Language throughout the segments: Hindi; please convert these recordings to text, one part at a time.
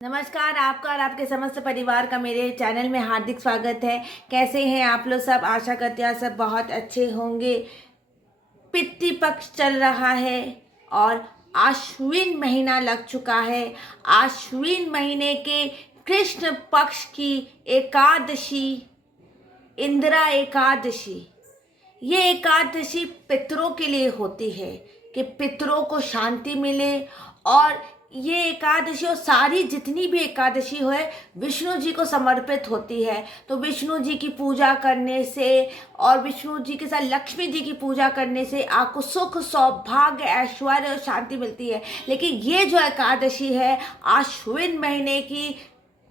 नमस्कार, आपका और आपके समस्त परिवार का मेरे चैनल में हार्दिक स्वागत है। कैसे हैं आप लोग सब? आशा करते हैं सब बहुत अच्छे होंगे। पितृ पक्ष चल रहा है और आश्विन महीना लग चुका है। आश्विन महीने के कृष्ण पक्ष की एकादशी, इंदिरा एकादशी, ये एकादशी पितरों के लिए होती है कि पितरों को शांति मिले। और ये एकादशी और सारी जितनी भी एकादशी है विष्णु जी को समर्पित होती है। तो विष्णु जी की पूजा करने से और विष्णु जी के साथ लक्ष्मी जी की पूजा करने से आपको सुख, सौभाग्य, ऐश्वर्य और शांति मिलती है। लेकिन ये जो एकादशी है आश्विन महीने की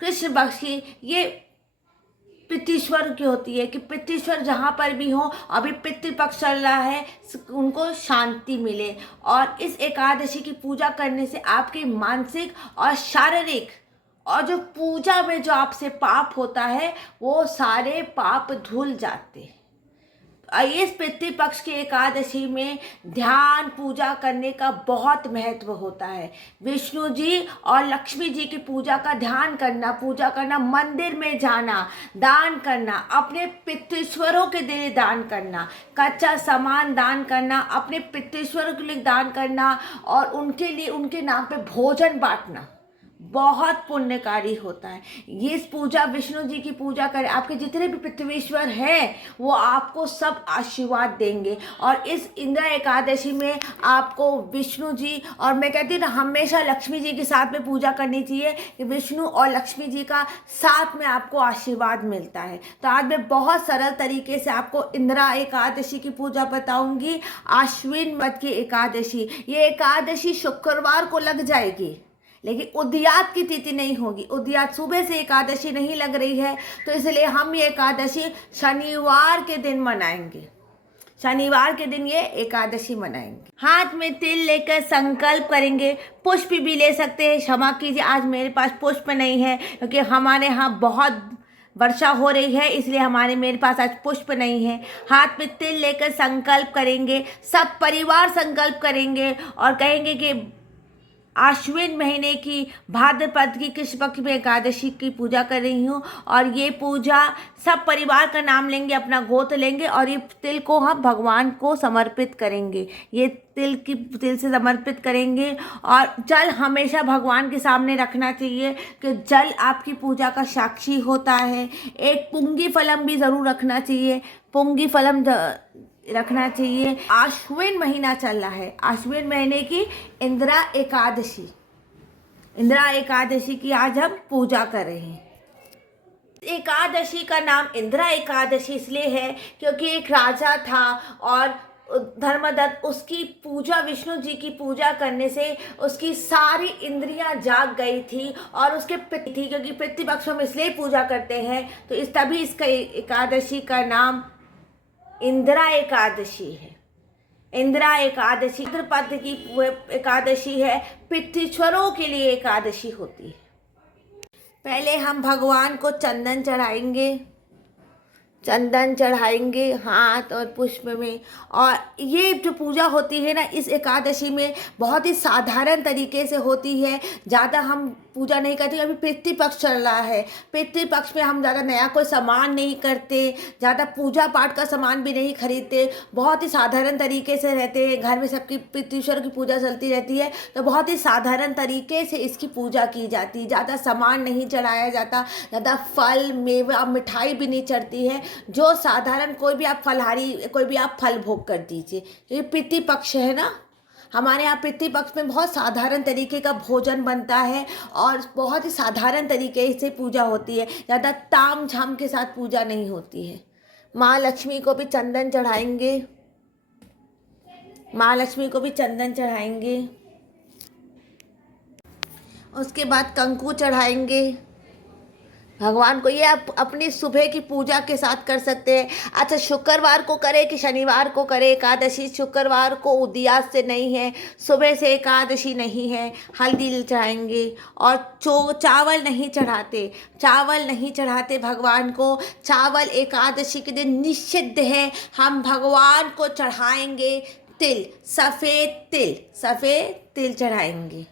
कृष्ण पक्ष की, ये पितृश्वर की होती है कि पितृश्वर जहाँ पर भी हो, अभी पितृपक्ष चल रहा है, उनको शांति मिले। और इस एकादशी की पूजा करने से आपके मानसिक और शारीरिक और जो पूजा में जो आपसे पाप होता है वो सारे पाप धुल जाते हैं। इस पितृपक्ष की एकादशी में ध्यान पूजा करने का बहुत महत्व होता है। विष्णु जी और लक्ष्मी जी की पूजा का ध्यान करना, पूजा करना, मंदिर में जाना, दान करना, अपने पितृश्वरों के लिए दान करना, कच्चा सामान दान करना, अपने पितृश्वरों के लिए दान करना और उनके लिए उनके नाम पे भोजन बांटना बहुत पुण्यकारी होता है। ये इस पूजा, विष्णु जी की पूजा करें, आपके जितने भी पृथ्वीश्वर हैं वो आपको सब आशीर्वाद देंगे। और इस इंदिरा एकादशी में आपको विष्णु जी और मैं कहती हूँ ना, हमेशा लक्ष्मी जी के साथ में पूजा करनी चाहिए कि विष्णु और लक्ष्मी जी का साथ में आपको आशीर्वाद मिलता है। तो आज मैं बहुत सरल तरीके से आपको इंदिरा एकादशी की पूजा बताऊंगी। आश्विन मत की एकादशी, ये एकादशी शुक्रवार को लग जाएगी, लेकिन उद्यात की तिथि नहीं होगी। उद्यात सुबह से एकादशी नहीं लग रही है, तो इसलिए हम ये एकादशी शनिवार के दिन मनाएंगे। शनिवार के दिन ये एकादशी मनाएंगे। हाथ में तिल लेकर संकल्प करेंगे। पुष्प भी ले सकते हैं, क्षमा कीजिए आज मेरे पास पुष्प नहीं है क्योंकि हमारे यहाँ बहुत वर्षा हो रही है, इसलिए मेरे पास आज पुष्प नहीं है। हाथ में तिल लेकर संकल्प करेंगे, सब परिवार संकल्प करेंगे और कहेंगे कि आश्विन महीने की भाद्रपद की कृष्ण पक्ष में एकादशी की पूजा कर रही हूँ। और ये पूजा सब परिवार का नाम लेंगे, अपना गोत्र लेंगे और ये तिल को हम भगवान को समर्पित करेंगे। ये तिल से समर्पित करेंगे। और जल हमेशा भगवान के सामने रखना चाहिए कि जल आपकी पूजा का साक्षी होता है। एक पुंगी फलम भी ज़रूर रखना चाहिए, पुंगी फलम रखना चाहिए। आश्विन महीना चल रहा है, आश्विन महीने की इंदिरा एकादशी, इंदिरा एकादशी की आज हम पूजा कर रहे हैं। एकादशी का नाम इंदिरा एकादशी इसलिए है क्योंकि एक राजा था और धर्मदत्त, उसकी पूजा, विष्णु जी की पूजा करने से उसकी सारी इंद्रियां जाग गई थी और उसके पितृ थी, क्योंकि पितृपक्ष में इसलिए पूजा करते हैं तो तभी इसका एकादशी का नाम इंदिरा एकादशी है। इंदिरा एकादशी भाद्रपद की एकादशी है, पितृश्वरों के लिए एकादशी होती है। पहले हम भगवान को चंदन चढ़ाएंगे, चंदन चढ़ाएंगे हाथ और पुष्प में। और ये जो पूजा होती है ना इस एकादशी में बहुत ही साधारण तरीके से होती है, ज़्यादा हम पूजा नहीं करते। अभी पितृपक्ष चल रहा है, पितृपक्ष में हम ज़्यादा नया कोई सामान नहीं करते, ज़्यादा पूजा पाठ का सामान भी नहीं खरीदते, बहुत ही साधारण तरीके से रहते हैं। घर में सबकी पितृश्वर की पूजा चलती रहती है तो बहुत ही साधारण तरीके से इसकी पूजा की जाती है। ज़्यादा सामान नहीं चढ़ाया जाता, ज़्यादा फल, मेवा, मिठाई भी नहीं चढ़ती है। जो साधारण कोई भी आप फलहारी, कोई भी आप फल भोग कर दीजिए। ये पितृपक्ष है ना, हमारे यहाँ पितृपक्ष में बहुत साधारण तरीके का भोजन बनता है और बहुत ही साधारण तरीके से पूजा होती है, ज़्यादा ताम झाम के साथ पूजा नहीं होती है। माँ लक्ष्मी को भी चंदन चढ़ाएंगे, माँ लक्ष्मी को भी चंदन चढ़ाएंगे। उसके बाद कंकु चढ़ाएंगे भगवान को। ये आप अपनी सुबह की पूजा के साथ कर सकते हैं। अच्छा, शुक्रवार को करें कि शनिवार को करें एकादशी? शुक्रवार को उदयात से नहीं है, सुबह से एकादशी नहीं है। हल्दी चढ़ाएंगे और चावल नहीं चढ़ाते, चावल नहीं चढ़ाते भगवान को। चावल एकादशी के दिन निषिद्ध है। हम भगवान को चढ़ाएंगे तिल, सफ़ेद तिल, सफ़ेद तिल चढ़ाएंगे।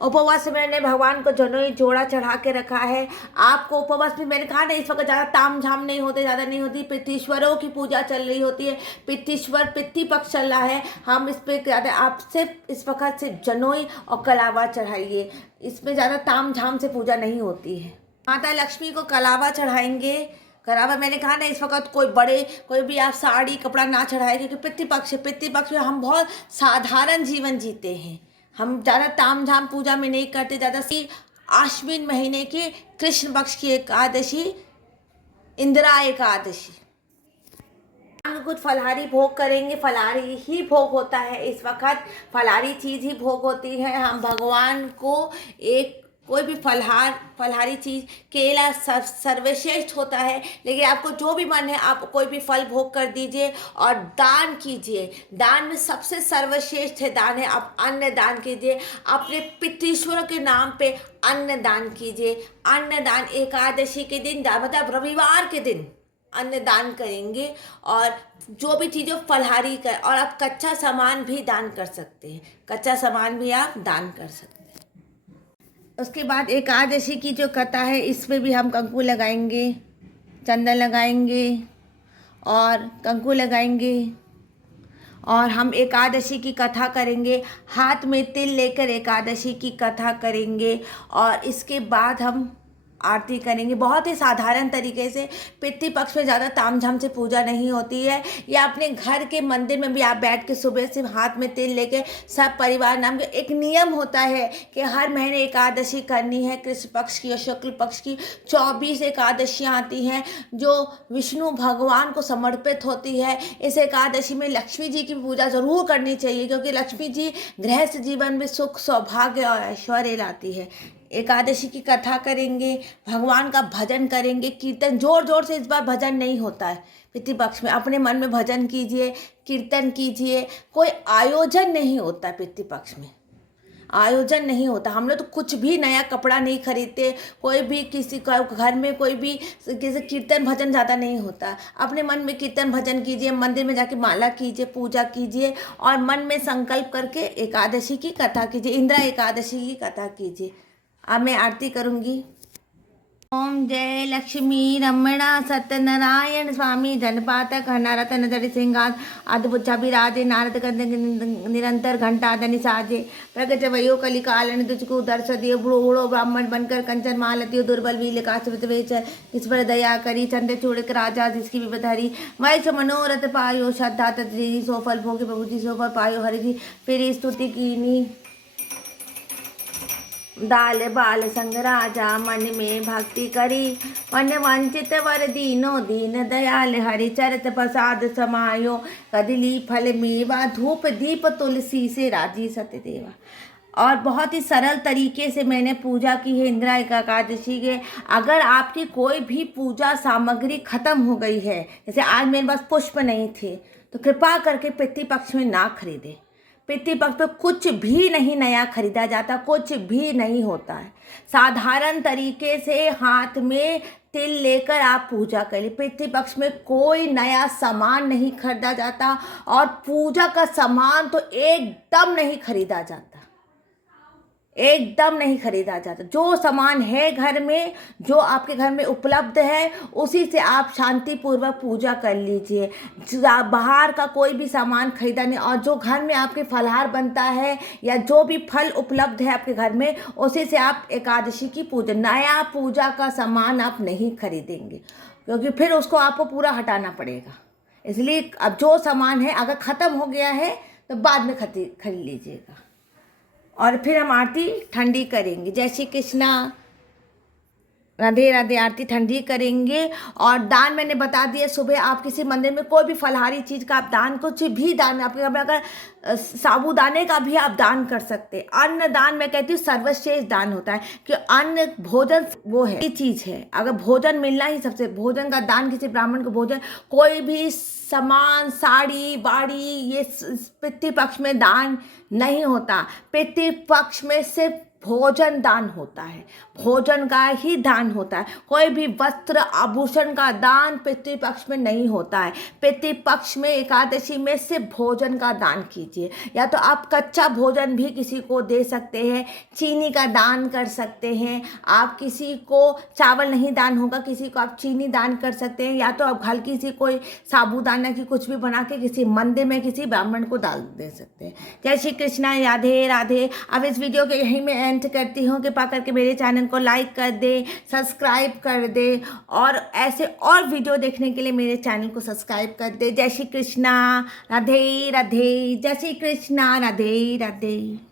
उपवास में मैंने भगवान को जनोई जोड़ा चढ़ा के रखा है। आपको उपवास में मैंने कहा ना, इस वक्त ज़्यादा ताम झाम नहीं होते, ज़्यादा नहीं होती, पितृश्वरों की पूजा चल रही होती है, पितृश्वर पितृ पक्ष चल रहा है। हम इस पर ज़्यादा, आप सिर्फ इस वक्त सिर्फ जनोई और कलावा चढ़ाइए, इसमें ज़्यादा ताम झाम से पूजा नहीं होती है। माता लक्ष्मी को कलावा चढ़ाएंगे। कलावा मैंने कहा ना, इस वक्त कोई भी आप साड़ी कपड़ा ना चढ़ाए, क्योंकि पितृपक्ष में हम बहुत साधारण जीवन जीते हैं। हम ज़्यादा ताम झाम पूजा में नहीं करते। ज़्यादा सी आश्विन महीने की कृष्ण पक्ष की एकादशी, इंदिरा एकादशी, हम कुछ फलाहारी भोग करेंगे। फलाहारी ही भोग होता है, इस वक्त फलाहारी चीज़ ही भोग होती है। हम भगवान को कोई भी फलहारी चीज़, केला सर्वश्रेष्ठ होता है, लेकिन आपको जो भी मन है आप कोई भी फल भोग कर दीजिए और दान कीजिए। दान में सबसे सर्वश्रेष्ठ है दान है, आप अन्न दान कीजिए। अपने पितृश्वरों के नाम पे अन्न दान कीजिए। अन्न दान एकादशी के दिन, मतलब रविवार के दिन अन्न दान करेंगे। और जो भी चीज़ों फलहारी कर, और आप कच्चा सामान भी दान कर सकते हैं, कच्चा सामान भी आप दान कर सकते हैं। उसके बाद एकादशी की जो कथा है, इसमें भी हम कंकु लगाएंगे, चंदन लगाएंगे और कंकु लगाएंगे, और हम एकादशी की कथा करेंगे। हाथ में तिल लेकर एकादशी की कथा करेंगे और इसके बाद हम आरती करेंगे। बहुत ही साधारण तरीके से, पितृपक्ष में ज़्यादा तामझाम से पूजा नहीं होती है। या अपने घर के मंदिर में भी आप बैठ के सुबह से हाथ में तिल लेके सब परिवार नाम के, एक नियम होता है कि हर महीने एकादशी करनी है। कृष्ण पक्ष की और शुक्ल पक्ष की 24 एकादशियाँ आती हैं जो विष्णु भगवान को समर्पित होती है। इस एकादशी में लक्ष्मी जी की पूजा ज़रूर करनी चाहिए, क्योंकि लक्ष्मी जी गृहस्थ जीवन में सुख, सौभाग्य और ऐश्वर्य लाती है। एकादशी की कथा करेंगे, भगवान का भजन करेंगे, कीर्तन जोर जोर से। इस बार भजन नहीं होता है पितृपक्ष में, अपने मन में भजन कीजिए, कीर्तन कीजिए। कोई आयोजन नहीं होता पितृपक्ष में, आयोजन नहीं होता। हम लोग तो कुछ भी नया कपड़ा नहीं खरीदते, कोई भी किसी का घर में कोई भी किसी कीर्तन भजन ज़्यादा नहीं होता। अपने मन में कीर्तन भजन कीजिए, मंदिर में जाके माला कीजिए, पूजा कीजिए और मन में संकल्प करके एकादशी की कथा कीजिए, इंदिरा एकादशी की कथा कीजिए। अब मैं आरती करूँगी। ओम जय लक्ष्मी रमणा सत्यनारायण स्वामी जनपातक नरतन जड़ सिंहास अद्भुत छविराजे नारद कंद निरंतर घंटा धनि साजे प्रगट वयो कलिकालन तुझको दर्श दियो बूढ़ो ब्राह्मण बनकर कंचन मालतियो दुर्बल वील काश्रित वेच इस पर दया करी चंद्र चूड़क राजा जिसकी विपद हरी वैश मनोरथ पायो श्रद्धा तत्री सोफल भोगे प्रभु जी सोफल पायो हरि जी फिर स्तुति कीनी दाल बाल संग राजा मन में भक्ति करी मन वंचित वर दीनो दीन दयाल हरि चरत प्रसाद समायो कदली फल मेवा धूप दीप तुलसी से राजी सत्यदेवा। और बहुत ही सरल तरीके से मैंने पूजा की है इंदिरा एकादशी के। अगर आपकी कोई भी पूजा सामग्री खत्म हो गई है, जैसे आज मेरे पास पुष्प नहीं थे, तो कृपा करके पितृपक्ष में ना खरीदें। पितृपक्ष पे कुछ भी नहीं नया खरीदा जाता, कुछ भी नहीं होता है। साधारण तरीके से हाथ में तिल लेकर आप पूजा करिए। पितृपक्ष में कोई नया सामान नहीं खरीदा जाता और पूजा का सामान तो एकदम नहीं खरीदा जाता, एकदम नहीं खरीदा जाता। जो सामान है घर में, जो आपके घर में उपलब्ध है, उसी से आप शांतिपूर्वक पूजा कर लीजिए। बाहर का कोई भी सामान खरीदा नहीं। और जो घर में आपके फलहार बनता है या जो भी फल उपलब्ध है आपके घर में, उसी से आप एकादशी की पूजा, नया पूजा का सामान आप नहीं खरीदेंगे, क्योंकि फिर उसको आपको पूरा हटाना पड़ेगा। इसलिए अब जो सामान है अगर ख़त्म हो गया है तो बाद में खरीद लीजिएगा। और फिर हम आरती ठंडी करेंगे। जय श्री कृष्णा, राधे राधे। आरती ठंडी करेंगे। और दान मैंने बता दिया, सुबह आप किसी मंदिर में कोई भी फलहारी चीज़ का आप दान, कुछ भी दान, आपके घर में अगर साबूदाने का भी आप दान कर सकते हैं। अन्न दान मैं कहती हूँ सर्वश्रेष्ठ दान होता है, कि अन्न भोजन वो है, ये चीज़ है। अगर भोजन मिलना ही सबसे, भोजन का दान, किसी ब्राह्मण को भोजन, कोई भी सामान, साड़ी बाड़ी, ये पितृपक्ष में दान नहीं होता। पितृपक्ष में सिर्फ भोजन दान होता है, भोजन का ही दान होता है। कोई भी वस्त्र आभूषण का दान पितृपक्ष में नहीं होता है। पितृपक्ष में एकादशी में सिर्फ भोजन का दान कीजिए। या तो आप कच्चा भोजन भी किसी को दे सकते हैं, चीनी का दान कर सकते हैं। आप किसी को चावल नहीं दान होगा, किसी को आप चीनी दान कर सकते हैं। या तो आप हल्की सी कोई साबूदाना की कुछ भी बना के किसी मंदिर में किसी ब्राह्मण को दान दे सकते हैं। जय श्री कृष्णा, राधे राधे। अब इस वीडियो के यहीं मैं एंड करती हूँ। कृपा करके मेरे चैनल को लाइक कर दे, सब्सक्राइब कर दे और ऐसे और वीडियो देखने के लिए मेरे चैनल को सब्सक्राइब कर दे। जय श्री कृष्णा, राधे राधे। जय श्री कृष्णा, राधे राधे।